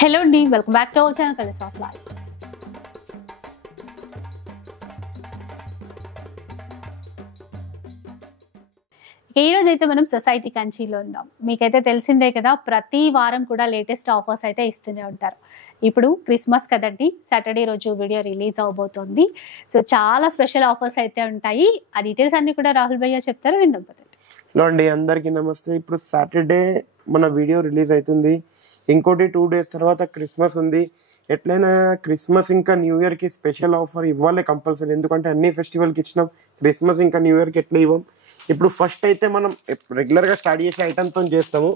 Hello అండి, welcome back to our channel colours of life. ఈ రోజు అయితే మనం సొసైటీ కంచిలో ఉన్నాం. మీకైతే తెలిసిందే కదా, ప్రతి వారం కూడా లేటెస్ట్ ఆఫర్స్ అయితే ఇస్తూనే ఉంటారు. ఇప్పుడు క్రిస్మస్ కదండి, సాటర్డే రోజు వీడియో రిలీజ్ అవబోతోంది. సో చాలా స్పెషల్ ఆఫర్స్ అయితే ఉంటాయి. ఆ డీటెయిల్స్ అన్ని కూడా రాహుల్ భయ్య చెప్తారు, విందాం పదండి. హలో అండి, అందరికీ నమస్తే. ఇప్పుడు సాటర్డే మన వీడియో రిలీజ్ అవుతుంది. ఇంకోటి 2 days తర్వాత క్రిస్మస్ ఉంది. ఎట్లయినా క్రిస్మస్ ఇంకా న్యూ ఇయర్కి స్పెషల్ ఆఫర్ ఇవ్వాలి కంపల్సరీ. ఎందుకంటే అన్ని ఫెస్టివల్కి ఇచ్చినాం, క్రిస్మస్ ఇంకా న్యూ ఇయర్కి ఎట్లా ఇవ్వం. ఇప్పుడు ఫస్ట్ అయితే మనం రెగ్యులర్గా స్టార్ట్ చేసే ఐటమ్తో చేస్తాము,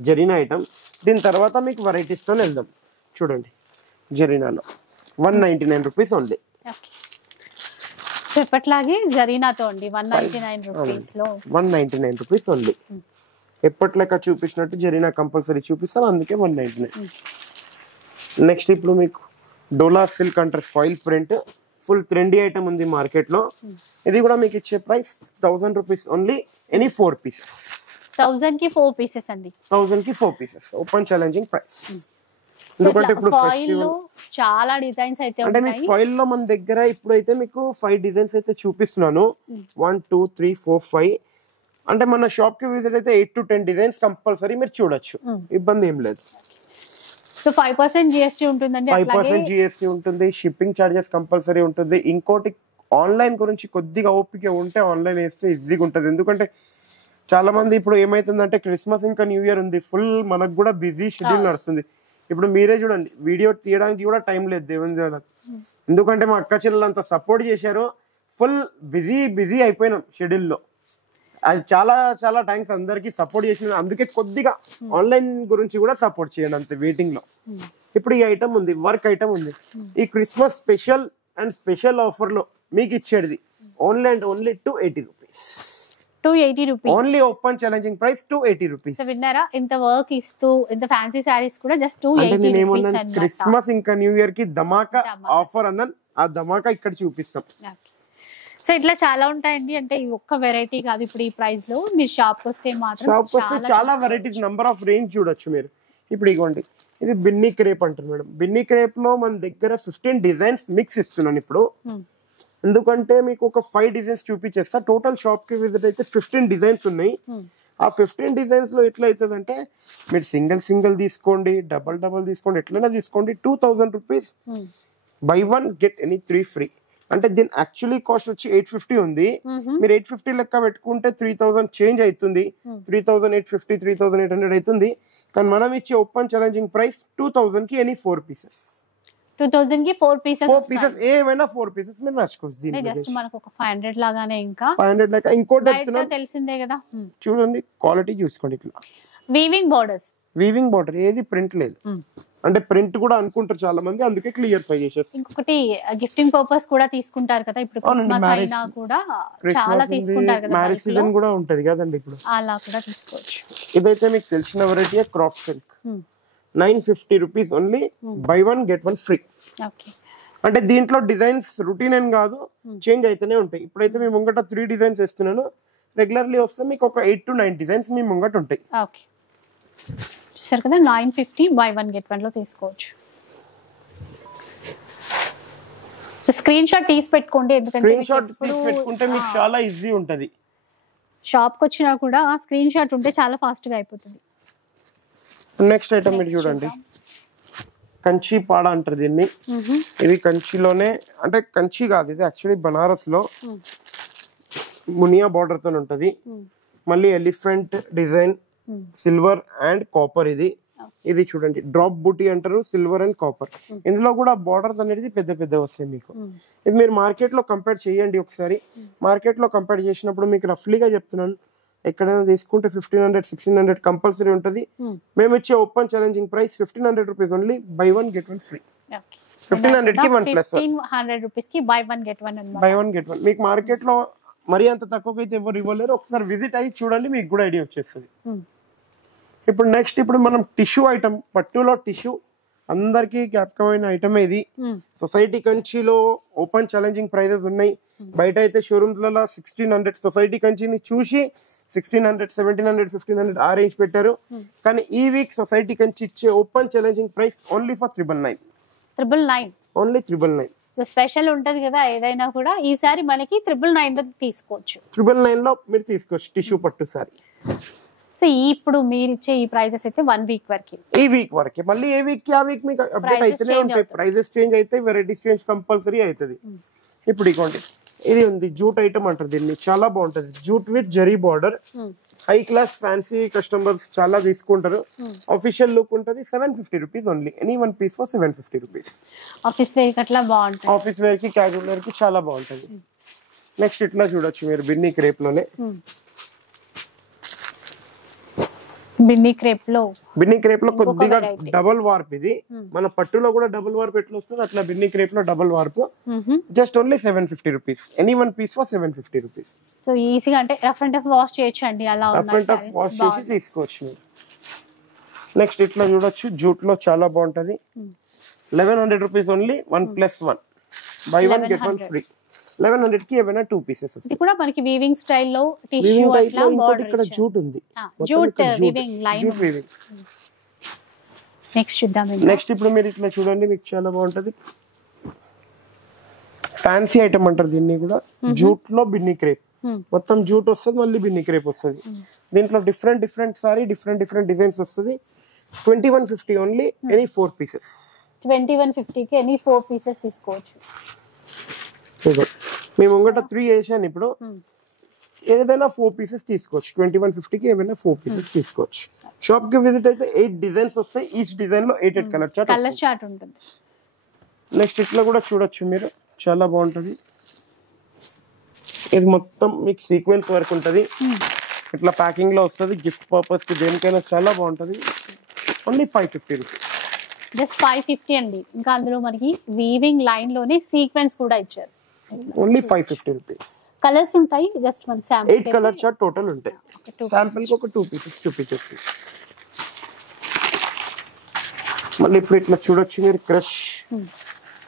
జరీనా ఐటమ్. దీని తర్వాత మీకు వెరైటీస్తో వెళ్దాం. చూడండి, జరీనాలో 199 రూపీస్ ఓన్లీ. ఎప్పట్లాగే జరీనాతో అండి 199 రూపీస్ లో 199 రూపీస్ ఓన్లీ. ఎప్పట్లేక చూపించినట్టు జరీనా కంపల్సరీ చూపిస్తాం, అందుకే 199. నెక్స్ట్ ఇప్పుడు మీకు డోలా సిల్క్ అంటారు, foil print, full trendy item ఉంది మార్కెట్ లో. ఇది కూడా మీకు ఇచ్చే price 1000 rupees only. Any 4 pieces. 1000 కి 4 pieces అండి. 1000 కి 4 pieces ఓపెన్ ఛాలెంజింగ్ ప్రైస్. ఎందుకంటే ఇప్పుడు ఫాయిల్ లో చాలా డిజైన్స్ అయితే అంటే మీకు ఫాయిల్ లో మన దగ్గర ఇప్పుడైతే మీకు 5 డిజైన్స్ అయితే చూపిస్తున్నాను. 1 2 3 4 5. అంటే మన షాప్ కి విజిట్ అయితే 8 to 10 డిజైన్స్ కంపల్సరీ మీరు చూడొచ్చు, ఇబ్బంది ఏం లేదు. సో 5% GST ఉంటుందండి. 5% GST ఉంటుంది, షిప్పింగ్ చార్జెస్ కంపల్సరీ ఉంటుంది. ఇంకోటి ఆన్లైన్ గురించి కొద్దిగా ఓపిక ఉంటే ఆన్లైన్ వేస్తే ఈజీగా ఉంటుంది. ఎందుకంటే చాలా మంది ఇప్పుడు ఏమైతుందంటే క్రిస్మస్ ఇంకా న్యూ ఇయర్ ఉంది, ఫుల్ మనకు కూడా బిజీ షెడ్యూల్ నడుస్తుంది. ఇప్పుడు మీరే చూడండి, వీడియో తీయడానికి కూడా టైం లేదు దేవుని దేవాల. ఎందుకంటే మా అక్క చెల్లెలు అంత సపోర్ట్ చేశారు, ఫుల్ బిజీ అయిపోయినాం షెడ్యూల్లో. అది చాలా చాలా థ్యాంక్స్ అందరికి సపోర్ట్ చేసిన. అందుకే కొద్దిగా ఆన్లైన్ గురించి కూడా సపోర్ట్ చేయండి అంతే వెయిటింగ్ లో. ఇప్పుడు ఈ ఐటమ్ ఉంది, వర్క్ ఐటమ్ ఉంది. ఈ Christmas special and special offer లో మీకు ఇచ్చేది only and only 280 rupees. 280 rupees only open challenging price 280 rupees. విన్నారా, ఇంత వర్క్ ఇస్తూ ఇంత ఫ్యాన్సీ సారీస్ కూడా జస్ట్ 280 రూపీస్. క్రిస్మస్ ఇంకా న్యూ ఇయర్ కి ధమాకా ఆఫర్ అన్నాను, ఆ ధమాకా ఇక్కడ చూపిస్తాం. సో ఇట్లా చాలా ఉంటాయండి. అంటే ఈ ఒక్క వెరైటీ కాదు, ఇప్పుడు ఈ ప్రైస్ లో మీరు షాప్ వస్తే మాత్రం చాలా వెరైటీస్, నంబర్ ఆఫ్ రేంజ్ చూడొచ్చు మీరు. ఇప్పుడు ఇగోండి, ఇది బిన్నీ క్రేప్ అంటారు మేడం. బిన్నీ క్రేప్ లో మన దగ్గర 15 డిజైన్స్ మిక్స్ ఇస్తున్నాను ఇప్పుడు. ఎందుకంటే మీకు ఒక 5 డిజైన్స్ చూపించేస్తా. టోటల్ షాప్ కి విజిట్ అయితే 15 డిజైన్స్ ఉన్నాయి. ఆ 15 డిజైన్స్ లో ఎట్లా అవుతుంది అంటే, మీరు సింగిల్ తీసుకోండి, డబల్ తీసుకోండి, ఎట్లైనా తీసుకోండి. 2000 rupees by 1 get any 3 free. అంటే దీని యాక్చువల్లీ కాస్ట్ వచ్చి 850 ఉంది. మీరు 850 లెక్క పెట్టుకుంటే 3000 చేంజ్ అవుతుంది. 3850 3800 అవుతుంది. కానీ మనం ఇచ్చే ఓపెన్ ఛాలెంజింగ్ ప్రైస్ 2000 కి ఎనీ 4 pieces. 2000 కి 4 pieces. ఏమైనా 4 pieces మీరు నచ్చుకోవచ్చు. దీని జస్ట్ మనకు ఒక 500 లాగానే. ఇంకా 500 లెక్క. ఇంకోటి తెలిసిందే కదా, చూడండి క్వాలిటీ చూసుకోండి. ఇట్లా వీవింగ్ బార్డర్, ఏది ప్రింట్ లేదు. అంటే ప్రింట్ కూడా అనుకుంటారు చాలా మంది, అందుకే క్లియర్ఫై చేసేస్తారు. ఇంకొకటి గిఫ్టింగ్ పర్పస్ కూడా తీసుకుంటారు కదా, ఇప్పుడు క్రిస్మస్ అయినా కూడా చాలా తీసుకుంటారు కదా, మ్యారేజ్ సీజన్ కూడా ఉంటది కదండి, ఇప్పుడు అలా కూడా తీసుకోవచ్చు. ఇదైతే మీకు తెలిసిన variety crop silk, 950 rupees only. Buy 1 get 1 free. అంటే దీంట్లో డిజైన్స్ రొటీన్ ఏం కాదు, చేంజ్ అయితేనే ఉంటాయి. ఇప్పుడైతే మీ ముంగట 3 డిజైన్స్ వేస్తున్నాను. రెగ్యులర్లీ వస్తే మీకు ఒక 8 to 9 డిజైన్స్ మీ ముంగట ఉంటాయి. చూసారు కదా, 950 బై 1 గెట్ 1 లో తీసుకోవచ్చు. సో స్క్రీన్ షాట్ తీసి పెట్టుకోండి, ఎందుకంటే మీకు చాలా ఈజీ ఉంటది. షాప్ కి వచ్చినా కూడా స్క్రీన్ షాట్ ఉంటే చాలా ఫాస్ట్ గా అయిపోతుంది. నెక్స్ట్ ఐటమ్ మీరు చూడండి, కంచి పాడ అంటారు దీన్ని. ఇది కంచిలోనే, అంటే కంచి కాదు, ఇది యాక్చువల్లీ బనారస్ లో మునియా బార్డర్ తో ఉంటది. మళ్ళీ elephant design, silver and copper. ఇది చూడండి, డ్రాప్ బూటీ అంటారు, సిల్వర్ అండ్ కాపర్. ఇందులో కూడా బార్డర్స్ అనేది పెద్ద వస్తాయి మీకు. ఇది మీరు మార్కెట్ లో కంపేర్ చేయండి ఒకసారి. మార్కెట్ లో కంపేర్ చేసినప్పుడు మీకు రఫ్లీగా చెప్తున్నాను, ఎక్కడైనా తీసుకుంటే 1500 1600 కంపల్సరీ ఉంటుంది. మేము ఇచ్చే open challenging price 1500 rupees only. Buy 1 get 1 free. 1500 కి 1 ప్లస్ 1500 రూపీస్ కి బై 1 గెట్ 1. బై 1 గెట్ 1 మీకు మార్కెట్ లో మరీ అంత తక్కువకి అయితే ఎవరు ఇవ్వలేరు. ఒకసారి విజిట్ అయ్యి చూడండి, మీకు కూడా ఐడియా వచ్చేస్తుంది. ఇప్పుడు నెక్స్ట్, ఇప్పుడు మనం టిష్యూ ఐటమ్, పట్టులో టిష్యూ అందరికి జ్ఞాపకమైన ఐటమ్ ఇది. సొసైటీ కంచిలో ఓపెన్ ఛాలెంజింగ్ ప్రైజెస్ ఉన్నాయి. బయట అయితే షోరూమ్స్ లలో 1600. సొసైటీ కంచిని చూసి 1600, 1700, 1500 ఆ రేంజ్ పెట్టారు. కానీ ఈ వీక్ సొసైటీ కంచి ఇచ్చే open challenging price only for 999. 999 only 999. So special ఉంటది కదా ఏదైనా కూడా, ఈసారి మనకి 999 తీసుకోవచ్చు. 999 లో మీరు తీసుకోవచ్చు టిష్యూ పట్టు సారీ. సో ఇప్పుడు మీరు ఇచ్చే ఈ ప్రైజెస్ అయితే 1 వీక్ వరకు, ఈ వీక్ వరకే. మళ్ళీ ఏ వీక్ కి ఆ వీక్ మీకు అప్డేట్ అయితేనే ఉంటాయి. ప్రైజెస్ చేంజ్ అయితే వెరైటీస్ చేంజ్ కంపల్సరీ అవుతుంది. ఇప్పుడు ఇవ్వండి, ఇది ఉంది జూట్ ఐటమ్ అంటారు దీన్ని, చాలా బాగుంటది. Jute with zari border, high class fancy customers చాలా తీసుకుంటారు. ఆఫీషియల్ లుక్ ఉంటుంది. 750 rupees only. Any one piece for 750 rupees. Office wear కి అట్లా బాగుంటుంది. ఆఫీస్ వేర్ కి క్యాజువల్ వేర్ కి చాలా బాగుంటుంది. నెక్స్ట్ ఇట్లా చూడొచ్చు మీరు బిన్నీ క్రేప్ లోనే. బిన్నీ క్రేప్ లో కొద్దిగా డబుల్ వార్ప్. ఇది మన పట్టులో కూడా డబుల్ వార్ప్ ఎట్లా వస్తుంది అట్లా బిన్నీ క్రేప్ లో double warp. Just only 750 rupees. Any one piece for 750 rupees. So ఈజీగా అంటే రఫ్ అండ్ టఫ్ వాష్ చేయొచ్చు అండి. అలా రఫ్ అండ్ టఫ్ వాష్ చేసి తీసుకోవచ్చు మీరు. నెక్స్ట్ ఇట్లా చూడొచ్చు జూట్ లో చాలా బాగుంటది. 1100 rupees only. 1+1 by 1 get 1 free. 1100 కి ఏమైనా 2 పీసెస్ వస్తాయి. ఇది కూడా మనకి వీవింగ్ స్టైల్ లో టిష్యూ అట్లా బార్డర్ ఇక్కడ జూట్ ఉంది. Jute weaving line. నెక్స్ట్ చూద్దాం. నెక్స్ట్ ఇప్పుడు మీరు ఇట్లా చూడండి, మీకు చాలా బాగుంటది. ఫ్యాన్సీ ఐటమ్ అంటారు దీన్ని కూడా. జూట్ లో బిన్నీ క్రేప్, మొత్తం జూట్ వస్తుంది, మళ్ళీ బిన్నీ క్రేప్ వస్తుంది. దీంట్లో డిఫరెంట్ సారీ డిఫరెంట్ డిజైన్స్ వస్తుంది. 2150 ఓన్లీ. Any 4 pieces. 2150 కి ఎనీ 4 పీసెస్ తీసుకోవచ్చు. మేము ముంగట 3 వేసాను. ఇప్పుడు ఏదైనా 4 పీసెస్ తీసుకోవచ్చు. 2150 కి ఏమైనా 4 పీసెస్ తీసుకోవచ్చు. షాప్ కి విజిట్ అయితే 8 డిజైన్స్ వస్తాయి. ఈచ్ డిజైన్ లో 8 కలర్ చార్ట్ ఉంటుంది. నెక్స్ట్ ఇట్లా కూడా చూడొచ్చు మీరు, చాలా బాగుంటది. ఇది మొత్తం మీకు సీక్వెన్స్ వర్క్ ఉంటది. ఇట్లా ప్యాకింగ్ లో వస్తుంది. గిఫ్ట్ పర్పస్ కి దేనికైనా చాలా బాగుంటది. Only 550 rupees. జస్ట్ 550 అండి. ఇంకా అందులో మనకి వీవింగ్ లైన్ లోనే సీక్వెన్స్ కూడా ఇచ్చారు. Only 550 rupees. కలర్స్ ఉంటాయి. జస్ట్ మన శాంపుల్ 8 కలర్ చార్ట్ టోటల్ ఉంటాయి. శాంపుల్ కి ఒక 2 పీసెస్ చూపించచ్చు. మళ్ళీ ఇప్పుడు ఇట్లా చూడొచ్చు మీరు క్రష్.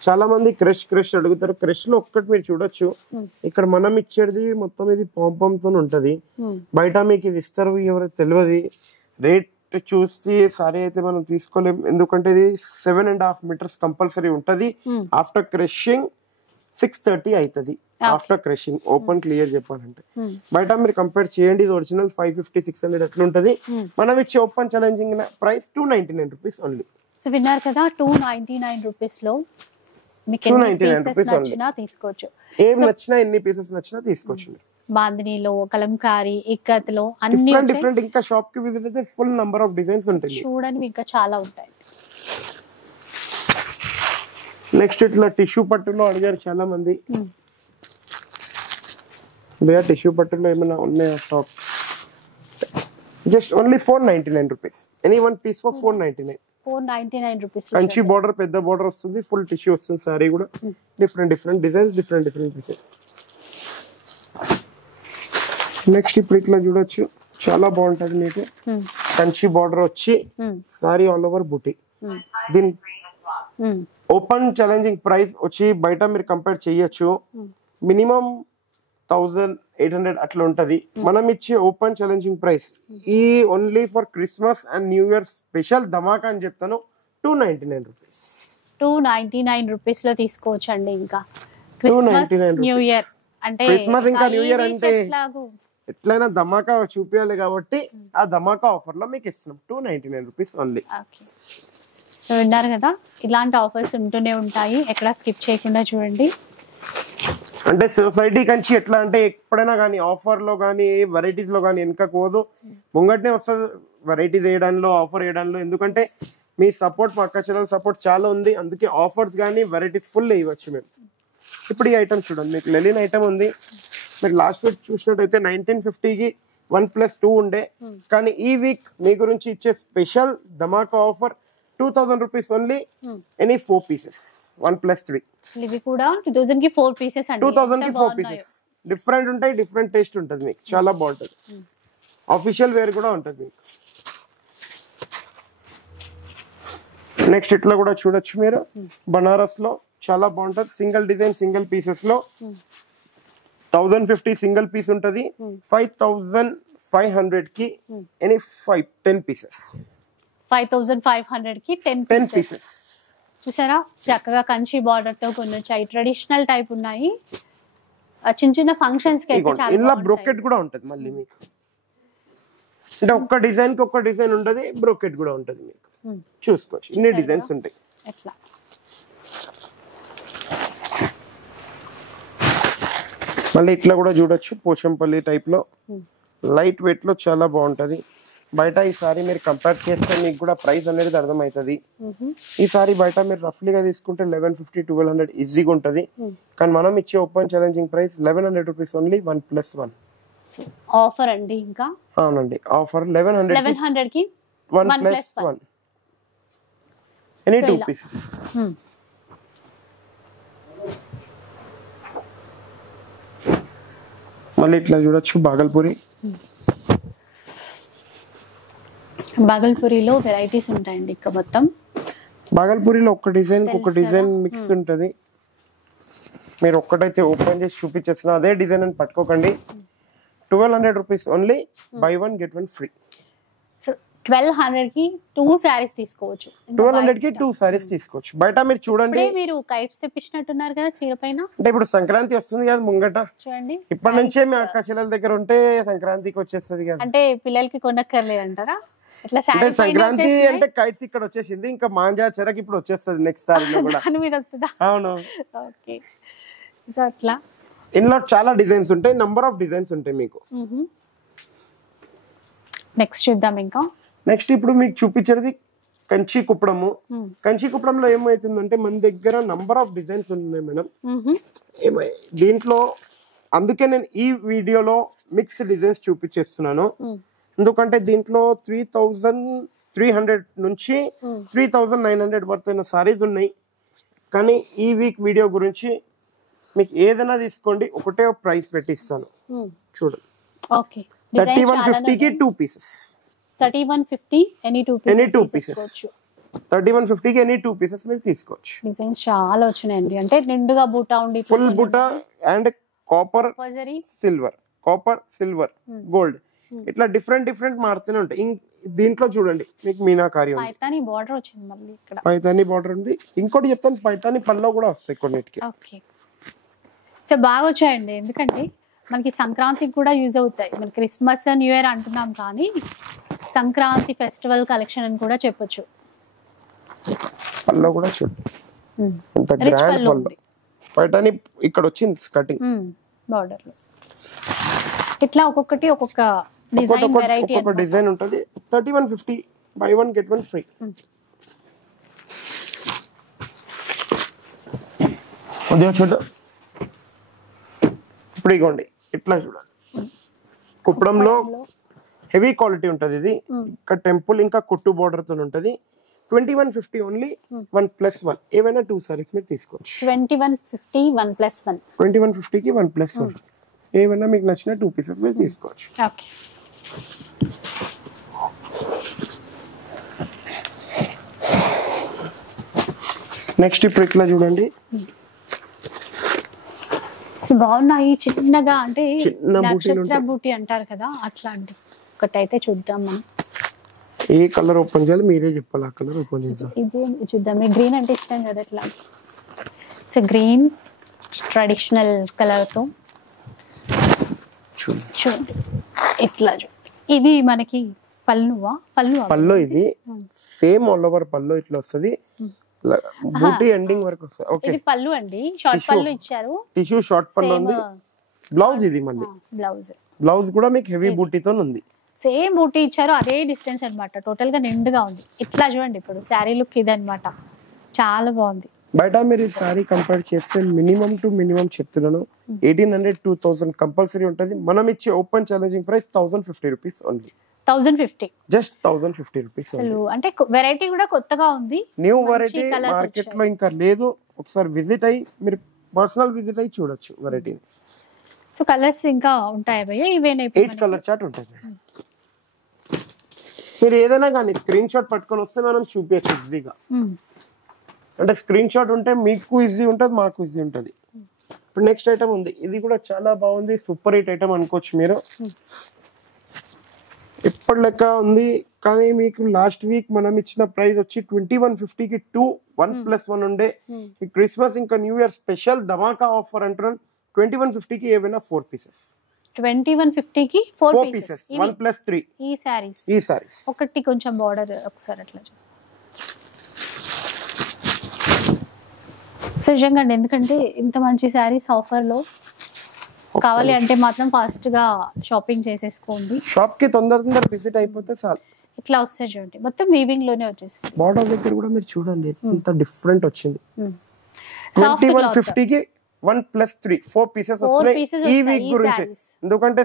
చాలా మంది క్రష్ అడుగుతారు. క్రష్ లో ఒక్కటి మీరు చూడొచ్చు. ఇక్కడ మనం ఇచ్చేది మొత్తం ఇది పాంపామ్ తో ఉంటది. బయట మీకు ఇది ఇస్తారు ఎవరికి తెలియదు. రేట్ చూసి సారీ అయితే మనం తీసుకోలేం. ఎందుకంటే ఇది 7.5 మీటర్స్ కంపల్సరీ ఉంటది. ఆఫ్టర్ క్రషింగ్ 630 అవుతుంది. ఆఫ్టర్ క్రషింగ్ ఓపెన్ క్లియర్ చెప్పాలంటే. బయట మీరు కంపేర్ చేయండి. ఇది ఒరిజినల్ 550, 600 అట్లా ఉంటది. మనం ఇచ్చే open challenging price 299 rupees only. So విన్నారు కదా, 299 రూపీస్ లో మీకు ఎన్ని పీసెస్ నచ్చినా తీసుకోవచ్చు. ఏం నచ్చినా ఎన్ని పీసెస్ నచ్చినా తీసుకోవచ్చు. బాందినీలో, కలంకారీ, ఇక్కత్ లో అన్ని డిఫరెంట్. ఇంకా షాప్ కి విజిట్ అయితే ఫుల్ నంబర్ ఆఫ్ డిజైన్స్ ఉంటాయి. చూడండి ఇంకా చాలా ఉంటాయి. నెక్స్ట్ ఇట్లా టిష్యూ పట్టులో అడిగారు చాలా మంది. టిష్యూ పట్టులో ఏమైనా ఉన్నాయా stock? Just only 499 rupees. Any one piece for 499 rupees. Kanchi border, పెద్ద బార్డర్ వస్తుంది. ఫుల్ టిష్యూ వస్తుంది. సారీ కూడా different designs, different pieces. Next ఇప్పుడు ఇట్లా చూడొచ్చు, చాలా బాగుంటది. మీకు కంచి బార్డర్ వచ్చి సారీ ఆల్ ఓవర్ బూటీ. దీని ఓపెన్ ఛాలెంజింగ్ ప్రైస్ వచ్చి బయట మీరు కంపేర్ చేయొచ్చు. మినిమం 1800 అట్లా ఉంటది. మనం ఇచ్చే ఓపెన్ ఛాలెంజింగ్ ప్రైస్ ఈ only for Christmas and new year special ధమాకా అని చెప్తాను. 299 రూపీస్. 299 రూపీస్ లో తీసుకోవచ్చు అండి. ఇంకా క్రిస్మస్ న్యూ ఇయర్ అంటే, క్రిస్మస్ ఇంకా న్యూ ఇయర్ అంటే ఎట్లయినా ధమాకా చూపించాలి కాబట్టి ఆ ధమాకా ఆఫర్ లో మీకు ఇస్తున్నాం. 299 రూపీస్ ఓన్లీ. సో విన్నారు కదా, ఇలాంటి ఆఫర్స్ ఉంటూనే ఉంటాయి. ఎక్కడ స్కిప్ చేయకుండా చూడండి. అంటే సొసైటీ కంచి ఎట్లా అంటే ఎప్పుడైనా కానీ ఆఫర్ లో కానీ వెరైటీస్ లో కానీ వెనకపోదు, ముంగట్నే వస్తుంది వెరైటీస్ వేయడంలో, ఆఫర్ వేయడంలో. ఎందుకంటే మీ సపోర్ట్, మా అక్క చెల్లెల సపోర్ట్ చాలా ఉంది. అందుకే ఆఫర్స్ కానీ వెరైటీస్ ఫుల్ వేయవచ్చు మేము. ఇప్పుడు ఈ ఐటమ్ చూడండి, మీకు లెలిన్ ఐటమ్ ఉంది. మీరు లాస్ట్ వీక్ చూసినట్టయితే 1950కి 1+2 ఉండే. కానీ ఈ వీక్ మీ గురించి ఇచ్చే స్పెషల్ ధమాకా offer 2000 rupees only. Any 4 pieces. 1+3. ఇవి కూడా 2000 కి 4 పీసెస్ అండి. 2000 కి 4 పీసెస్. డిఫరెంట్ ఉంటాయి, డిఫరెంట్ టేస్ట్ ఉంటుంది మీకు. చాలా బాగుంటుంది. ఆఫీషియల్ వేర్ కూడా ఉంటుంది మీకు. నెక్స్ట్ ఇట్లా కూడా చూడొచ్చు మీరు, బనారస్ లో చాలా బాగుంటది. సింగిల్ డిజైన్, సింగిల్ పీసెస్ లో 1050 సింగిల్ పీస్ ఉంటది. 5000 500 కి ఎనీ 10 పీసెస్ 5500 కి 10 పీసెస్. చూసారా చక్కగా కంచి బార్డర్ తో కొన్ని వచ్చాయి, ట్రెడిషనల్ టైప్ ఉన్నాయి, చిన్న చిన్న ఫంక్షన్స్ కి అయితే చాలా ఇలా బ్రోకెట్ కూడా ఉంటది మళ్ళీ మీకు, అంటే ఒక్క డిజైన్ కి ఒక్క డిజైన్ ఉంటది, బ్రోకెట్ కూడా ఉంటది మీకు, చూసుకోవచ్చు ఇన్ని డిజైన్స్ ఉంటాయి. ఎట్లా మళ్ళీ ఇట్లా కూడా చూడొచ్చు, పోచంపల్లి టైప్ లో లైట్ వెయిట్ లో చాలా బాగుంటది. బయట ఈ సారీ మీరు కంపేర్ చేస్తే మీకు కూడా ప్రైస్ అనేది అర్థమవుతుంది. ఈ సారీ బయట మీరు రఫ్లీగా తీసుకుంటే 1150-1200 ఈజీగా ఉంటది, కానీ మనం ఇచ్చే open challenging price 1100 rupees only 1+1 offer అండి. ఇంకా అవునండి ఆఫర్ 1100 కి 1+1 ఎనీ 2 పీసెస్. మళ్ళీ ఇట్లా చూడొచ్చు బాగల్పూరి. బాగల్పూరిలో వెరైటీస్ ఉంటాయండి. ఇంకా మొత్తం బాగల్పూరిలో ఒక డిజైన్ ఒక డిజైన్ మిక్స్ ఉంటది, మీరు ఒక్కటైతే ఓపెన్ చేసి చూపించేస్తున్నా అదే డిజైన్ అని పట్టుకోకండి. 1200 rupees only, buy 1 get 1 free. 1200 కి 2 సారీస్ తీసుకోవచ్చు. 1200 కి 2 సారీస్ తీసుకోవచ్చు. బయట మీరు చూడండి, మీరు కైట్స్ తెప్పించినట్టున్నారు కదా చీర పైన, అంటే ఇప్పుడు సంక్రాంతి వస్తుంది కదా ముంగట, చూడండి ఇప్పటి నుంచే మీ అక్క చెల్లెల దగ్గర ఉంటే సంక్రాంతికి వచ్చేస్తుంది కదా, అంటే పిల్లలకి కొనక్కర్లేదు అంటారా? ఇట్లా అంటే సంక్రాంతి అంటే కైట్స్ ఇక్కడ వచ్చేసింది, ఇంకా మాంజా చెరకు ఇప్పుడు వచ్చేస్తుంది నెక్స్ట్ సారీలో కూడా. దాని మీద వస్తుందా? అవును. ఓకే, సో అట్లా ఇందులో చాలా డిజైన్స్ ఉంటాయి, నంబర్ ఆఫ్ డిజైన్స్ ఉంటాయి మీకు. నెక్స్ట్ చూద్దాం. ఇంకా నెక్స్ట్ ఇప్పుడు మీకు చూపించేది కంచి కుప్పడము. కంచి కుప్పడంలో ఏమవుతుందంటే మన దగ్గర నంబర్ ఆఫ్ డిజైన్స్ ఉన్నాయి మేడం. దీంట్లో అందుకే నేను ఈ వీడియోలో మిక్స్ డిజైన్స్ చూపించేస్తున్నాను, ఎందుకంటే దీంట్లో 3300 నుంచి 3900 వరకు సారీస్ ఉన్నాయి. కానీ ఈ వీక్ వీడియో గురించి మీకు ఏదైనా తీసుకోండి ఒకటే ప్రైస్ పెట్టిస్తాను, చూడండి. 3150 కి 2 పీసెస్, 3150 ఎనీ 2 పీసెస్ 3150 కి ఎనీ 2 పీసెస్ మీరు తీసుకోవచ్చు. డిజైన్స్ చాలా వచ్చినాయండి, అంటే నిండుగా బూటా ఉండి ఫుల్ బూటా అండ్ కాపర్ సిల్వర్ గోల్డ్ ఇట్లా డిఫరెంట్ మారుతూనే ఉంటాయి. దీంట్లో చూడండి మీకు మీనాకారి పైతాని బార్డర్ వచ్చింది, మళ్ళీ ఇక్కడ పైతాని బార్డర్ ఉంది. ఇంకోటి చెప్తాను, పైతాని పల్లో కూడా వస్తాయి కొన్నిటికి. ఓకే, సో బాగా వచ్చాయండి, ఎందుకంటే మనకి సంక్రాంతికి కూడా యూజ్ అవుతాయి. మన క్రిస్మస్ న్యూ ఇయర్ అంటున్నాం కానీ సంక్రాంతి ఫెస్టివల్ కలెక్షన్ అని కూడా చెప్పొచ్చు. పల్లో కూడా చూడండి ఎంత గ్రాండ్ పల్లో, పైతాని ఇక్కడ వచ్చింది కటింగ్ బార్డర్ లో. ఇట్లా ఒక్కొక్కటి ఒక్కొక్క డిజైన్ వెరైటీ ఒక్కొక్క డిజైన్ ఉంటది. 3150 బై 1 get 1 ఫ్రీ. ఉదయం చూద్దాం. ఇప్పుడు ఇగోండి ఇట్లా చూడండి, కుప్పడంలో హెవీ క్వాలిటీ ఉంటది. ఇది ఇక్కడ టెంపుల్ ఇంకా కొట్టు బార్డర్ తో ఉంటది. 2150 ఓన్లీ 1+1 ఏవైనా 2 సారీస్ మీరు తీసుకోవచ్చు. 2150 1+1 2150 కి 1+1 ఏవైనా మీకు నచ్చిన 2 పీసెస్ మీరు తీసుకోవచ్చు. ఓకే, నెక్స్ట్ ఇప్పుడు ఇట్లా చూడండి, బాగున్నాయి చిన్నగా, అంటే నక్షత్ర బూటీ అంటారు కదా అట్లాంటి ఒకటైతే చూద్దాం. మనం ఏ కలర్ ఓపెన్ చేయాలి మీరే చెప్పాలి, ఆ కలర్ ఓపెన్ చేద్దాం. ఇది చూద్దాం, గ్రీన్ అంటే ఇష్టం కదా, ఇట్లా సో గ్రీన్ ట్రెడిషనల్ కలర్ తో చూడండి ఇట్లా చూడండి. ఇది మనకి పళ్ళు ఇది సేమ్ ఆల్ ఓవర్ పళ్ళు ఇట్లా వస్తది, బూటీ ఎండింగ్ వరకు వస్తుంది. ఓకే, ఇది పళ్ళు అండి, షార్ట్ పళ్ళు ఇచ్చారు, టిష్యూ షార్ట్ పళ్ళు ఉంది. బ్లౌజ్ ఇది మళ్ళీ బ్లౌజ్ కూడా మీకు హెవీ బూటీతో ఉంది, సేమ్ బూటీ ఇచ్చారు, అదే డిస్టెన్స్ అన్నమాట. టోటల్ గా నిండుగా ఉంది. ఇట్లా చూడండి, ఇప్పుడు శారీ లుక్ ఇది అన్నమాట, చాలా బాగుంది. బయట మీరు ఈ సారీ కంపేర్ చేస్తే మినిమం టు మినిమం చెప్తున్నాను 1800-2000 కంపల్సరీ ఉంటుంది. మనం ఇచ్చే open challenging price 1050 rupees only. 1050 just 1050 rupees. అంటే వెరైటీ కూడా కొత్తగా ఉంది, న్యూ వెరైటీ మార్కెట్ లో ఇంకా లేదు. ఒకసారి విజిట్ అయ్యి మీరు పర్సనల్ విజిట్ అయ్యి చూడొచ్చు వెరైటీని. సో కలర్స్ ఇంకా ఉంటాయి భయ్య, ఇవేనా? 8 కలర్ చార్ట్ ఉంటుంది. మీరు ఏదైనా కానీ స్క్రీన్ షాట్ పట్టుకొని వస్తే మనం చూపించచ్చు ఈజీగా. అంటే స్క్రీన్ షాట్ ఉంటే మీకు ఈజీ ఉంటుంది, మాకు ఈజీ ఉంటుంది. ఇప్పుడు నెక్స్ట్ ఐటమ్ ఉంది, ఇది కూడా చాలా బాగుంది, సూపర్ హిట్ ఐటమ్ అనుకోవచ్చు మీరు. ఇప్పటి లెక్క ఉంది, కానీ మీకు లాస్ట్ వీక్ మనం ఇచ్చిన ప్రైస్ వచ్చి 2150కి 2 1+1 ఉండే. ఈ క్రిస్మస్ ఇంకా న్యూ ఇయర్ స్పెషల్ ధమాకా ఆఫర్ అంటున్నాను. 2150కి ఏవైనా 4 పీసెస్, 2150కి 4 పీసెస్ 1+3 ఈ సారీస్. ఈ సారీస్ ఒకటి కొంచెం బార్డర్ ఒకసారి అట్లా సో నిజంగా అండి, ఎందుకంటే ఇంత మంచి శారీస్ ఆఫర్ లో కావాలి అంటే మాత్రం ఫాస్ట్ గా షాపింగ్ చేసేసుకోండి. షాప్ కి తొందర విజిట్ అయిపోతే చాలు. ఇట్లా వస్తాయి చూడండి, మొత్తం వీవింగ్ లోనే వచ్చేసింది. బార్డర్ దగ్గర కూడా మీరు చూడండి ఎంత డిఫరెంట్ వచ్చింది. 2150కి 1+3 4 పీసెస్ వస్తున్నాయి ఈ వీక్ గురించి. ఎందుకంటే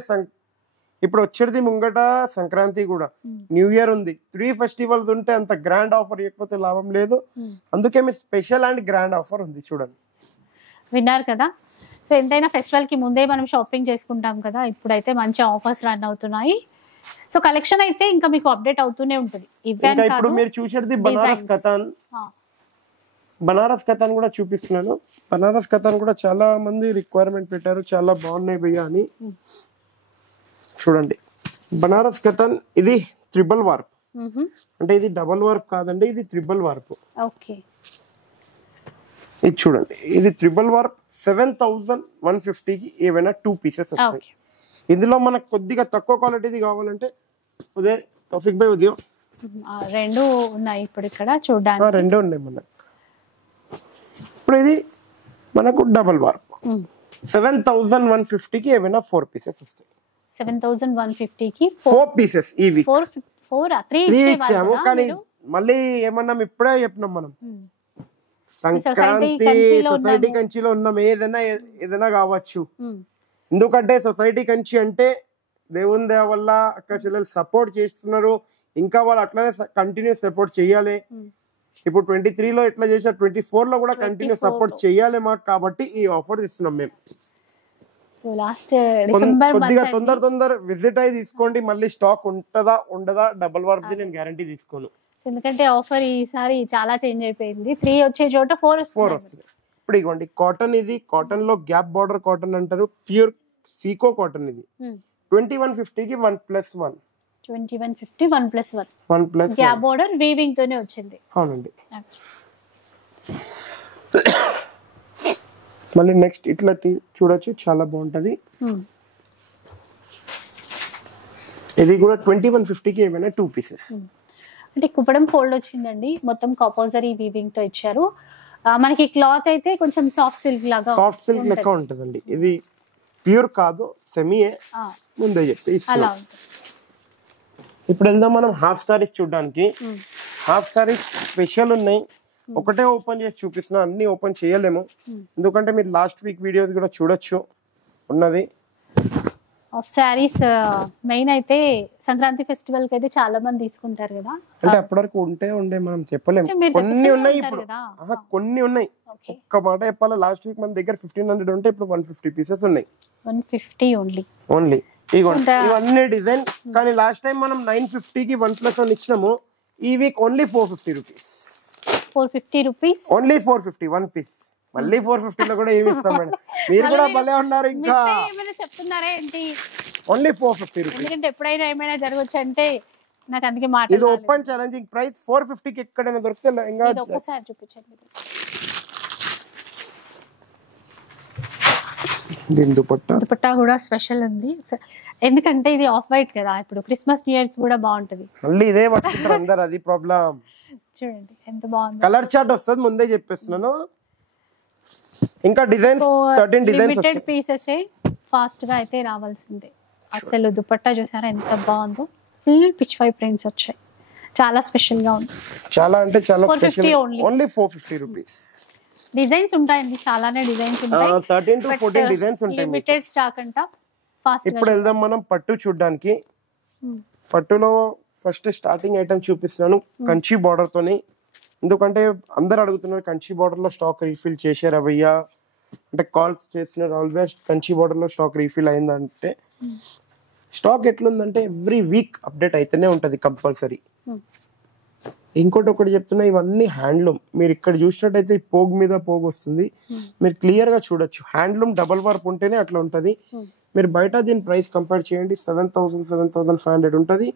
ఇప్పుడు వచ్చేది ముంగట సంక్రాంతి కూడా, న్యూ ఇయర్ ఉంది, 3 ఫెస్టివల్స్ ఉంటే అంత గ్రాండ్ ఆఫర్ ఇవ్వకపోతే లాభం లేదు. అందుకే మీరు స్పెషల్ అండ్ గ్రాండ్ ఆఫర్ ఉంది చూడండి. విన్నారు కదా, సో ఎంతైనా ఫెస్టివల్ కి ముందే మనం షాపింగ్ చేసుకుంటాం కదా, ఇప్పుడైతే మంచి ఆఫర్స్ రన్ అవుతున్నాయి. సో కలెక్షన్ అయితే ఇంకా మీకు అప్డేట్ అవుతూనే ఉంటుంది. ఇప్పుడు మీరు చూసేది బనారస్ కథాన్. బనారస్ కథాన్ కూడా చూపిస్తున్నాను. బనారస్ కథాన్ కూడా చాలా మంది రిక్వైర్మెంట్ పెట్టారు, చాలా బాగున్నాయి భయ్యా అని. చూడండి బనారస్ కథాన్, ఇది 3 వార్ప్, అంటే ఇది డబల్ వార్ప్ కాదండి, ఇది 3 వార్ప్. ఓకే, ఇది చూడండి, ఇది 3 వార్ప్ 7150కి ఏవైనా 2 పీసెస్ వస్తాయి. ఇందులో మనకు కొద్దిగా తక్కువ క్వాలిటీది కావాలంటే ఉదయ్ తౌఫిక్ భాయ్ ఉదయం రెండు ఉన్నాయి ఇప్పుడు ఇక్కడ చూడడానికి. రెండు ఉన్నాయి మనకు. ఇప్పుడు ఇది మనకు డబల్ వార్ప్ 7150కి ఏవైనా 4 పీసెస్ వస్తాయి. 7150కి 4 పీసెస్. ఈ వీక్ 3 ఇచ్చాము, కానీ మళ్ళీ ఏమన్నాం ఇప్పుడే చెప్పినాం మనం, సంక్రాంతి సొసైటీ కంచిలో ఉన్నాం, ఏదైనా కావచ్చు. ఎందుకంటే సొసైటీ కంచి అంటే దేవుని దయ వల్ల అక్క చెల్లెలు సపోర్ట్ చేస్తున్నారు, ఇంకా వాళ్ళు అట్లానే కంటిన్యూ సపోర్ట్ చెయ్యాలి. ఇప్పుడు 23లో ఎట్లా చేసారు, 24లో కూడా కంటిన్యూ సపోర్ట్ చెయ్యాలి మాకు. కాబట్టి ఈ ఆఫర్ ఇస్తున్నాం మేము. కొద్దిగా తొందర విజిట్ అయ్యి తీసుకోండి. మళ్ళీ స్టాక్ ఉంటదా ఉండదా డబల్ వార్ప్ నేను గ్యారంటీ తీసుకోను, ఎందుకంటే ఆఫర్ ఈసారి చాలా చేంజ్ అయిపోయింది. 3 వచ్చే చోట 4 వస్తుంది. ఇప్పుడు ఇవ్వండి కాటన్, ఇది కాటన్ లో గ్యాప్ బార్డర్ కాటన్ అంటారు, ప్యూర్ సీకో కాటన్. ఇది 2150కి 1+1. 2150 1+1 గ్యాప్ బార్డర్ వీవింగ్ తోనే వచ్చింది. అవునండి. మళ్ళీ నెక్స్ట్ ఇట్లా చూడొచ్చు, చాలా బాగుంటది. ఇది కూడా 2150కి ఏమైనా 2 పీసెస్. అంటే కుప్పడం ఫోల్డ్ వచ్చిందండి, మొత్తం కంపోజరీ వీవింగ్ తో ఇచ్చారు. మనకి క్లాత్ అయితే కొంచెం సాఫ్ట్ సిల్క్ లెక్క ఉంటదండి. ఇది ప్యూర్ కాదు, సెమీయే, ముందే చెప్పి. ఇప్పుడు వెళ్దాం మనం హాఫ్ సారీస్ చూడడానికి. హాఫ్ సారీస్ స్పెషల్ ఉన్నాయి, ఒకటే ఓపెన్ చేసి చూపిస్తున్నా, అన్ని ఓపెన్ చేయలేము. ఎందుకంటే మీరు లాస్ట్ వీక్ వీడియోస్ కూడా చూడొచ్చు ఉన్నది. ఆఫ్ సారీస్ మెయిన్ అయితే సంక్రాంతి ఫెస్టివల్ కి అయితే చాలా మంది తీసుకుంటారు కదా, అంటే అప్పటి వరకు ఉండే మనం చెప్పలేము. కొన్ని ఉన్నాయి ఇప్పుడు, కొన్ని ఉన్నాయి. ఒక్క మాట చెప్పాలా, లాస్ట్ వీక్ మన దగ్గర 1500 ఉంటే ఇప్పుడు 150 పీసెస్ ఉన్నాయి. 150 ఓన్లీ. ఇవన్నీ డిజైన్, కానీ లాస్ట్ టైం మనం 950కి 1+1 ఇచ్చినాము. ఈ week only 450 rupees. 450 rupees only 450 1 piece. మళ్ళీ 450 లో కూడా ఏమి ఇస్తాం మేడం, మీరు కూడా భలే ఉన్నారు. ఇంకా చెప్తున్నారా ఏంటి, ఓన్లీ 450 రూపీస్. ఎందుకంటే ఎప్పుడైనా ఏమైనా జరగచ్చు అంటే నాకు అందుకే మాట. ఇది ఓపెన్ ఛాలెంజింగ్ ప్రైస్. 450కి ఎక్కడైనా దొరికితే ఇంకా ఒకసారి చూపించండి. దుపట్టా కూడా స్పెషల్ ఉంది, ఎందుకంటే ఇది ఆఫ్ వైట్ కదా, ఇప్పుడు క్రిస్మస్ న్యూ ఇయర్ కి కూడా బాగుంటది. మళ్ళీ ఇదే పట్టుకుంటారు అందరు, అది ప్రాబ్లం. చూడండి ఎంత బాగుంది. కలర్ చార్ట్ వస్తుంది, ముందే చెప్పేస్తున్నాను. ఇంకా designs 13 designs limited pieces fast గా అయితే రావాల్సిందే. అసలు దుపట్టా చూసారా ఎంత బాగుందో, ఫుల్ పిచ్ వై ప్రింట్స్ వచ్చాయి, చాలా స్పెషల్ గా ఉంది. చాలా అంటే చాలా స్పెషల్. Only 450 rupees. డిజైన్స్ ఉంటాయండి, చాలానే డిజైన్స్ ఉంటాయి. 13 to 14 డిజైన్స్ ఉంటాయి. లిమిటెడ్ స్టాక్ అంట. ఫాస్ట్ ఇప్పుడు వెళ్దాం మనం పట్టు చూడడానికి. పట్టులో ఫస్ట్ స్టార్టింగ్ ఐటమ్ చూపిస్తున్నాను, కంచి బార్డర్ తోని. ఎందుకంటే అందరు అడుగుతున్నారు కంచి బార్డర్ లో స్టాక్ రీఫిల్ చేశారా భయ్యా అంటే, కాల్స్ చేస్తున్నారు ఆల్వేస్ కంచి బార్డర్ లో స్టాక్ రీఫిల్ అయిందంటే. స్టాక్ ఎట్లుందంటే ఎవ్రీ వీక్ అప్డేట్ అయితేనే ఉంటది కంపల్సరీ. ఇంకోటి ఒకటి చెప్తున్నా, ఇవన్నీ హ్యాండ్లూమ్. మీరు ఇక్కడ చూసినట్టయితే పోగ్ మీద పోగ్ వస్తుంది, మీరు క్లియర్ గా చూడొచ్చు. హ్యాండ్లూమ్ డబల్ వార్ప్ ఉంటేనే అట్లా ఉంటది. మీరు బయట దీని ప్రైస్ కంపేర్ చేయండి 7,500 ఉంటుంది.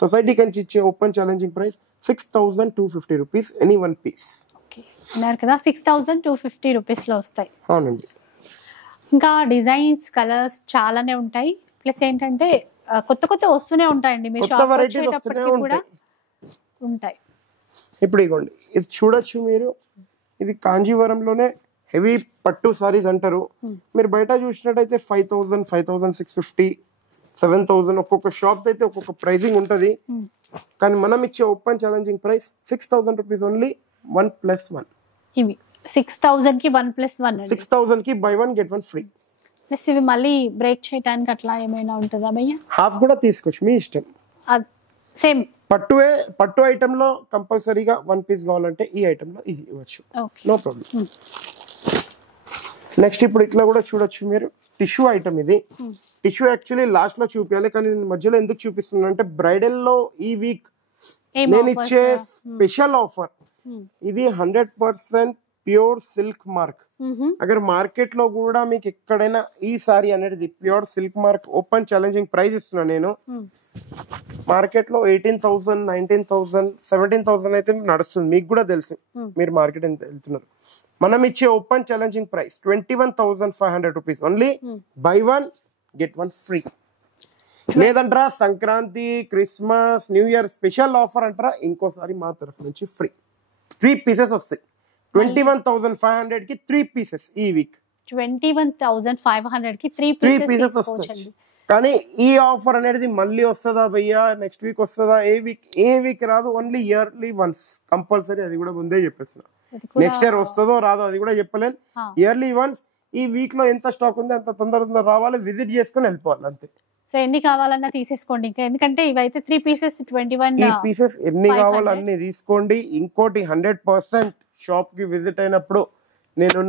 సొసైటీ కంచి ఇచ్చే open challenging price 6,250 rupees any one piece. అన్నారు కదా 6,250 రూపీస్ లో వస్తాయి. అవునండి. ఇంకా డిజైన్స్ కలర్స్ చాలానే ఉంటాయి. ప్లస్ ఏంటంటే కొత్త కొత్త వస్తూనే ఉంటాయండి. మీ షాప్ వచ్చేటప్పటికి కూడా ఉంటాయి. ఇప్పుడు ఇగోండి ఇది చూడొచ్చు మీరు. ఇది కాంజీవరంలోనే హెవీ పట్టు సారీస్ అంటారు. మీరు బయట చూసినట్టయితే 5,000, 5,650, 7,000 ఒక్కొక్క షాప్ అయితే ఒక్కొక్క ప్రైజింగ్ ఉంటుంది. కానీ మనం ఇచ్చే open challenging price 6,000 rupees only 1+1. ఇవి 6,000 కి 1+1. 6,000 కి బై 1 గెట్ 1 ఫ్రీ. ప్లస్ ఇవి మళ్ళీ బ్రేక్ చేయడానికి అట్లా ఏమైనా ఉంటుందా భయ్య? హాఫ్ కూడా తీసుకోవచ్చు మీ ఇష్టం. సేమ్ పట్టు ఐటమ్ లో కంపల్సరీగా 1 పీస్ కావాలంటే ఈ ఐటమ్ లో ఇవ్వచ్చు, నో ప్రాబ్లం. నెక్స్ట్ ఇప్పుడు ఇట్లా కూడా చూడొచ్చు మీరు. టిష్యూ ఐటమ్ ఇది. టిష్యూ యాక్చువల్లీ లాస్ట్ లో చూపించాలి, కానీ నేను మధ్యలో ఎందుకు చూపిస్తున్నాను అంటే బ్రైడల్ లో ఈ వీక్ నేను ఇచ్చే స్పెషల్ ఆఫర్. ఇది 100% pure silk mark. Agar market లో కూడా మీకు ఎక్కడైనా ఈ సారీ అనేది pure silk mark open challenging price ఇస్తున్నా నేను. మార్కెట్ లో 18,000, 19,000, 17,000 అయితే నడుస్తుంది, మీకు కూడా తెలుసు, మీరు మార్కెట్ ఎంత వెళ్తున్నారు. మనం ఇచ్చే open challenging price 21,500 rupees only buy 1 get 1 free. లేదంటారా Sankranti, Christmas, new year special offer అంటారా, ఇంకోసారి మా తరఫు నుంచి ఫ్రీ 3 పీసెస్ వస్తాయి. 21,500 కి 3 పీసెస్ ఈ వీక్. 21,500 కి 3 పీసెస్ వస్తాయి. కానీ ఈ ఆఫర్ అనేది మళ్ళీ వస్తుందా భయ్యా, నెక్స్ట్ వీక్ వస్తుందా, ఏ వీక్ రాదు, ఓన్లీ ఇయర్లీ వన్స్ కంపల్సరీ. అది కూడా ముందే చెప్పేస్తున్నా. నెక్స్ట్ ఇయర్ వస్తుందో రాదో అది కూడా చెప్పలేను. ఇయర్లీ వన్స్ ఈ వీక్ లో ఎంత స్టాక్ ఉంది అంత తొందర రావాలి, విజిట్ చేసుకుని వెళ్ళిపోవాలి అంతే. సో ఎన్ని కావాలన్నా తీసేసుకోండి ఇంకా, ఎందుకంటే ఇవైతే 3 పీసెస్ 21. ఈ పీసెస్ ఎన్ని కావాలో అన్ని తీసుకోండి. ఇంకోటి 100% షాప్ కి విజిట్ అయినప్పుడు నేను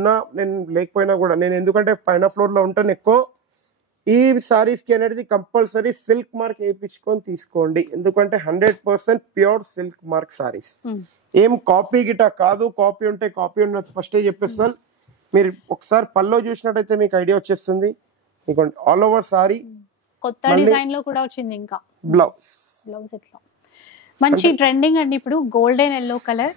లేకపోయినా కూడా, నేను ఎందుకంటే పైన ఫ్లోర్ లో ఉంటాను ఎక్కువ, ఈ సారీస్ కి అనేది కంపల్సరీ సిల్క్ మార్క్ వేయించుకొని తీసుకోండి. ఎందుకంటే 100% ప్యూర్ సిల్క్ మార్క్ సారీస్. ఏం కాపీ గిట కాదు. కాపీ ఉంటే కాపీ ఉన్నది ఫస్టే చెప్పేస్తాను. మీరు ఒకసారి పల్లో చూసినట్టయితే మీకు ఐడియా వచ్చేస్తుంది. ఆల్ ఓవర్ సారీ కొత్త డిజైన్ లో కూడా వచ్చింది. ఇంకా బ్లౌజ్ ఎట్లా మంచి ట్రెండింగ్ అండి ఇప్పుడు. గోల్డెన్ ఎల్లో కలర్,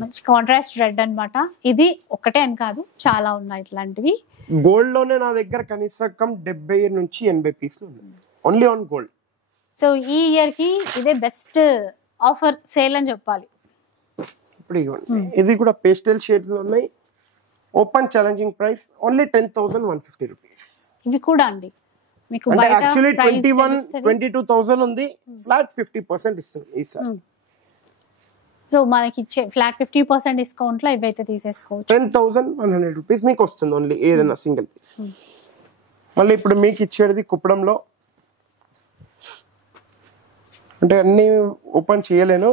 మంచి కాంట్రాస్ట్ రెడ్ అన్నమాట. ఇది ఒకటే అని కాదు, చాలా ఉన్నాయి ఇట్లాంటివి. గోల్డ్ లోనే నా దగ్గర కనీసం 70 నుంచి 80 పీసులు ఉన్నాయి ఓన్లీ ఆన్ గోల్డ్. సో ఈ ఇయర్ కి ఇదే బెస్ట్ ఆఫర్ సేల్ అని చెప్పాలి. ఇప్పుడు ఇది కూడా పేస్టల్ షేడ్స్ లో ఉన్నాయి. Open challenging price only 10,150 rupees. ఇవి కూడా అండి మీకు యాక్చువల్లీ 22,000 ఉంది, ఫ్లాట్ 50% ఇస్తుంది ఈసారి. సో మనకి ఇచ్చే ఫ్లాట్ 50% డిస్కౌంట్ లో ఇవైతే తీసేసుకోవచ్చు. 10,100 రూపీస్ మీకు వస్తుంది ఓన్లీ ఏదైనా సింగిల్ పీస్. మళ్ళీ ఇప్పుడు మీకు ఇచ్చేది కుప్పడంలో, అంటే అన్ని ఓపెన్ చేయలేను,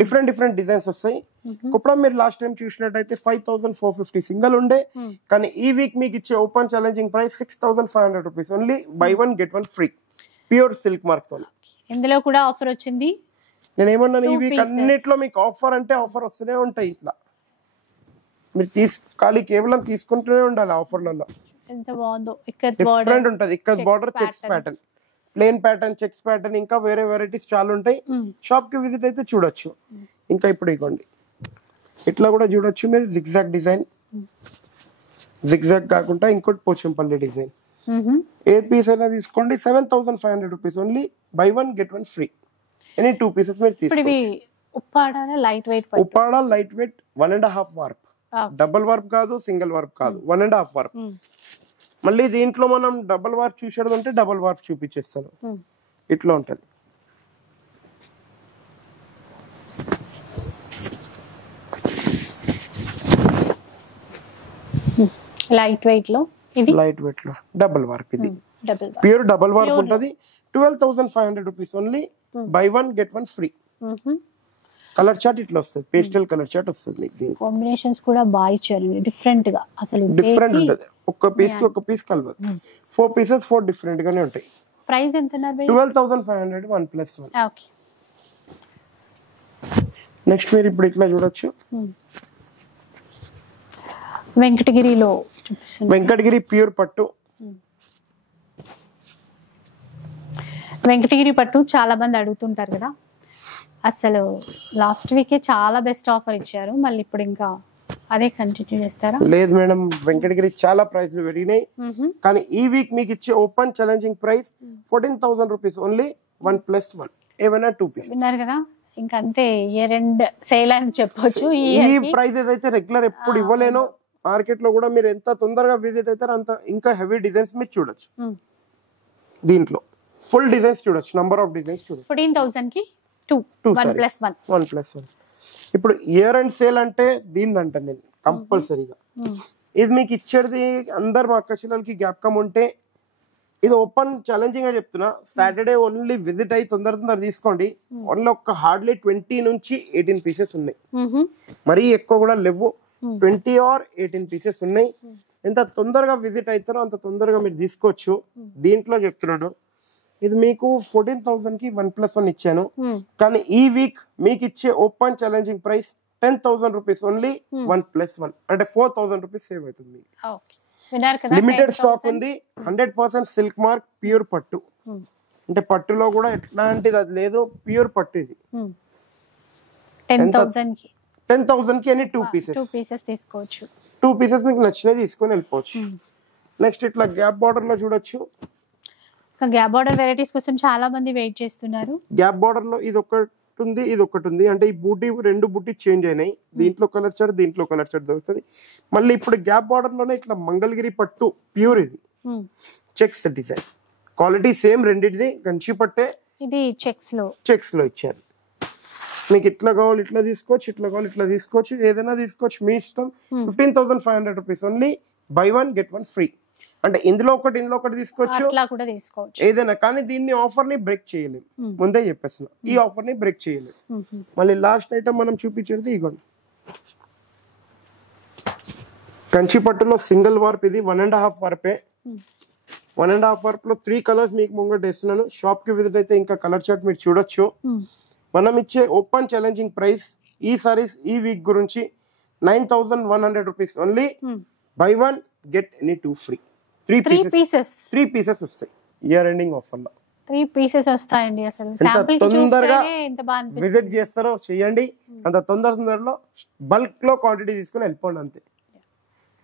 డిఫరెంట్ డిజైన్స్ వస్తాయి. కుప్పడం మీరు లాస్ట్ టైం చూసినట్టయితే 5,450 సింగిల్ ఉండే, కానీ ఈ వీక్ మీకు ఇచ్చే open challenging price 6,500 rupees only buy 1 get 1 free pure silk mark తో. ఇందులో కూడా ఆఫర్ వచ్చింది. నేను ఏమన్నాను, ఈ వీక్ అన్నిట్లో మీకు ఆఫర్ అంటే ఆఫర్ వస్తూనే ఉంటాయి. ఇట్లా మీరు తీసుకోవాలి, కేవలం తీసుకుంటూనే ఉండాలి ఆఫర్లలో. ఎంత బాగుందో, డిఫరెంట్ ఉంటది. ఇక్కడ border checks pattern, plain pattern, checks pattern, ఇంకా వేరే వెరైటీస్ చాలా ఉంటాయి. షాప్ కి విజిట్ అయితే చూడొచ్చు. ఇంకా ఇప్పుడు ఇవ్వండి ఇట్లా కూడా చూడొచ్చు మీరు. జిగ్జాగ్ డిజైన్, జిగ్జాగ్ కాకుండా ఇంకోటి పోచంపల్లి డిజైన్. ఏ పీస్ అయినా తీసుకోండి. 7,500 rupees only buy 1 get 1 free. Any 2 pieces మీరు తీసుకోండి. Uppada light weight, 1.5 warp, double warp కాదు, సింగిల్ వార్ప్ కాదు, 1.5 వార్ప్. మళ్ళీ దీంట్లో మనం డబుల్ వార్ప్ చూసేది ఉంటే డబుల్ వార్ప్ చూపించేస్తాను. ఇట్లా ఉంటది. లైట్ వెయిట్ లో, ఇది లైట్ వెయిట్ లో డబుల్ వార్ప్. ఇది ప్యూర్ డబుల్ వార్ప్ ఉంటది. 12,500 rupees only buy 1 get 1 free. Colour chart ఇట్లా వస్తుంది, పేస్టల్ కలర్ చార్ట్ వస్తుంది మీకు. దీని కాంబినేషన్స్ కూడా బాగా ఇచ్చారు, డిఫరెంట్ గా. అసలు డిఫరెంట్ ఉంటది, ఒక్క పీస్ కి ఒక పీస్ కలవదు. 4 పీసెస్ 4 డిఫరెంట్ గానే ఉంటాయి. ప్రైస్ ఎంత అన్నారు? 12,500 1+1. ఓకే. నెక్స్ట్ మీరు ఇప్పుడు ఇట్లా చూడొచ్చు. వెంకటగిరిలో చూపిస్తుంది. వెంకటగిరి ప్యూర్ పట్టు. వెంకటగిరి పట్టు చాలా మంది అడుగుతుంటారు కదా, అసలు లాస్ట్ వీకే చాలా బెస్ట్ ఆఫర్ ఇచ్చారు, మళ్ళీ ఇప్పుడు ఇంకా అదే కంటిన్యూ చేస్తారా? లేదు మేడం, వెంకటగిరి చాలా ప్రైస్లు పెరిగినాయి, కానీ ఈ వీక్ మీకు ఇచ్చే open challenging price 14,000 rupees only 1+1 ఏమైనా 2 పీస్. విన్నారు కదా, ఇంకా అంతే ఇయర్ ఎండ్ సేల్ అని చెప్పొచ్చు. ఈ ప్రైజెస్ అయితే రెగ్యులర్ ఎప్పుడు ఇవ్వలేను. మార్కెట్ లో కూడా మీరు ఎంత తొందరగా విజిట్ అవుతారో అంత ఇంకా హెవీ డిజైన్స్ మీరు చూడొచ్చు. దీంట్లో ఫుల్ డిజైన్స్ చూడొచ్చు, నంబర్ ఆఫ్ డిజైన్స్ చూడొచ్చు. 14,000 కి 2 1+1. ఇప్పుడు ఇయర్ అండ్ సేల్ అంటే దీన్ని అంటాను నేను కంపల్సరీగా. ఇది మీకు ఇచ్చేది అందరు మా అక్క చెల్లెలకి జ్ఞాపకం ఉంటే, ఇది ఓపెన్ ఛాలెంజింగ్ గా చెప్తున్నా. సాటర్డే ఓన్లీ విజిట్ అయ్యి తొందర తీసుకోండి. ఓన్లీ ఒక హార్డ్లీ 20 నుంచి 18 పీసెస్ ఉన్నాయి, మరీ ఎక్కువ కూడా లేవు. 20 or 18 పీసెస్ ఉన్నాయి. ఎంత తొందరగా విజిట్ అవుతారో అంత తొందరగా మీరు తీసుకోవచ్చు. దీంట్లో చెప్తున్నాను, ఇది మీకు 14,000 కి 1+1 ఇచ్చాను, కానీ ఈ వీక్ మీకు ఇచ్చే open challenging price 10,000 rupees only 1+1, అంటే 4,000 రూపీస్ సేవ్ అవుతుంది. లిమిటెడ్ స్టాక్ ఉంది, 100% సిల్క్ మార్క్ ప్యూర్ పట్టు, అంటే పట్టులో కూడా ఎట్లాంటిది అది లేదు, ప్యూర్ పట్టు. ఇది 10,000 కి అని 2 పీసెస్ తీసుకోవచ్చు. 2 పీసెస్ మీకు నచ్చినవి తీసుకొని వెళ్ళిపోవచ్చు. నెక్స్ట్ ఇట్లా గ్యాప్ బార్డర్ లో చూడొచ్చు. గ్యాప్ బార్డర్ వెరైటీస్ కోసం చాలా మంది వెయిట్ చేస్తున్నారు. గ్యాప్ బార్డర్ లో ఇది ఒకటి ఉంది, ఇది ఒకటి ఉంది, అంటే ఈ బూటీ 2 బూటీ చేంజ్ అయినాయి. దీంట్లో కలర్ చార్ట్, దీంట్లో కలర్ చార్ట్ దొరుకుతుంది. మళ్ళీ ఇప్పుడు గ్యాప్ బార్డర్ లోనే ఇట్లా మంగళగిరి పట్టు ప్యూర్, ఇది చెక్స్ డిజైన్, క్వాలిటీ సేమ్ రెండింటిది, కంచి పట్టే, ఇది చెక్స్ లో ఇచ్చారు. మీకు ఇట్లా కావాలి ఇట్లా తీసుకోవచ్చు, ఇట్లా కావాలి ఇట్లా తీసుకోవచ్చు, ఏదైనా తీసుకోవచ్చు, మీ ఇష్టం. 15,500 rupees only, buy 1 get 1 free. అంటే ఇందులో ఒకటి తీసుకోవచ్చు ఏదైనా, కానీ దీన్ని ఆఫర్ ని బ్రేక్ చేయలేము, ముందే చెప్పేస్తున్నా. ఈ ఆఫర్ ని బ్రేక్ చేయలేము. మళ్ళీ లాస్ట్ ఐటమ్ మనం చూపించేది ఇగోండి, కంచి పట్టులో సింగిల్ వార్ప్. ఇది 1.5 వార్పే. 1.5 వార్ప్ లో 3 కలర్స్ మీకు ముంగట వేస్తున్నాను. షాప్ కి విజిట్ అయితే ఇంకా కలర్ చార్ట్ మీరు చూడొచ్చు. మనం ఇచ్చే ఓపెన్ ఛాలెంజింగ్ ప్రైస్ ఈ సారీస్ ఈ వీక్ గురించి 9,100 rupees only, buy 1 get any 2 free. 3 pieces వస్తాయి ఇయర్ ఎండింగ్ ఆఫర్ లో. 3 పీసెస్ వస్తాయండి. అసలు శాంపిల్ తొందరగా ఎంత బాగా విజిట్ చేస్తారో చేయండి, అంత తొందరలో బల్క్ లో క్వాంటిటీ తీసుకుని వెళ్ళిపోండి అంతే.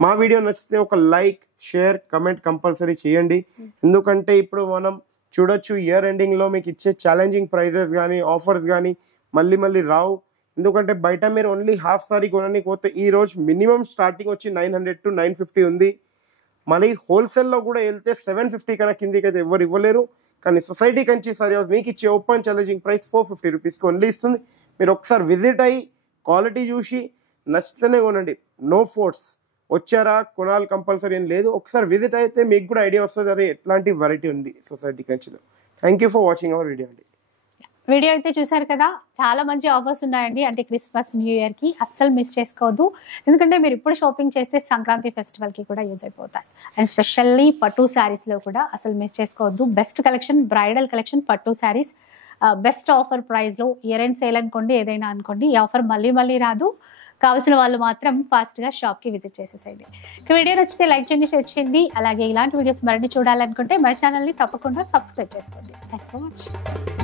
మా వీడియో నచ్చితే ఒక లైక్, షేర్, కమెంట్ కంపల్సరీ చేయండి. ఎందుకంటే ఇప్పుడు మనం చూడొచ్చు ఇయర్ ఎండింగ్ లో మీకు ఇచ్చే ఛాలెంజింగ్ ప్రైజెస్ కానీ ఆఫర్స్ కానీ మళ్ళీ రావు. ఎందుకంటే బయట మీరు ఓన్లీ హాఫ్ సారీ కొనడానికి పోతే ఈ రోజు మినిమం స్టార్టింగ్ వచ్చి 900 to 950 ఉంది. మళ్ళీ హోల్సేల్లో కూడా వెళ్తే 750 కన్నా కిందికి అయితే ఎవరు ఇవ్వలేరు. కానీ సొసైటీ కంచి సారీ హౌస్ మీకు ఇచ్చే ఓపెన్ ఛాలెంజింగ్ ప్రైస్ 450 రూపీస్కి ఓన్లీ ఇస్తుంది. మీరు ఒకసారి విజిట్ అయ్యి క్వాలిటీ చూసి నచ్చితేనే కొనండి. నో ఫోర్స్, వచ్చారా కొనాలి కంపల్సరీ ఏం లేదు. ఒకసారి విజిట్ అయితే మీకు కూడా ఐడియా వస్తుంది, అరే ఎట్లాంటి వెరైటీ ఉంది సొసైటీ కంచిలో. Thank you for watching our video అండి. వీడియో అయితే చూసారు కదా, చాలా మంచి ఆఫర్స్ ఉన్నాయండి. అంటే క్రిస్మస్, న్యూ ఇయర్ కి అస్సలు మిస్ చేసుకోవద్దు. ఎందుకంటే మీరు ఇప్పుడు షాపింగ్ చేస్తే సంక్రాంతి ఫెస్టివల్ కి కూడా యూజ్ అయిపోతాయి. అండ్ స్పెషల్లీ పట్టు శారీస్ లో కూడా అసలు మిస్ చేసుకోవద్దు. బెస్ట్ కలెక్షన్, బ్రైడల్ కలెక్షన్, పట్టు శారీస్ బెస్ట్ ఆఫర్ ప్రైస్ లో. ఇయర్ ఎండ్ సేల్ అనుకోండి, ఏదైనా అనుకోండి, ఈ ఆఫర్ మళ్ళీ రాదు. కావాల్సిన వాళ్ళు మాత్రం ఫాస్ట్ గా షాప్ కి విజిట్ చేసేసేయండి. వీడియో నచ్చితే లైక్ చేయండి, షేర్ చేయండి. అలాగే ఇలాంటి వీడియోస్ మరిన్ని చూడాలనుకుంటే మన ఛానల్ ని తప్పకుండా సబ్స్క్రైబ్ చేసుకోండి. Thank you so much.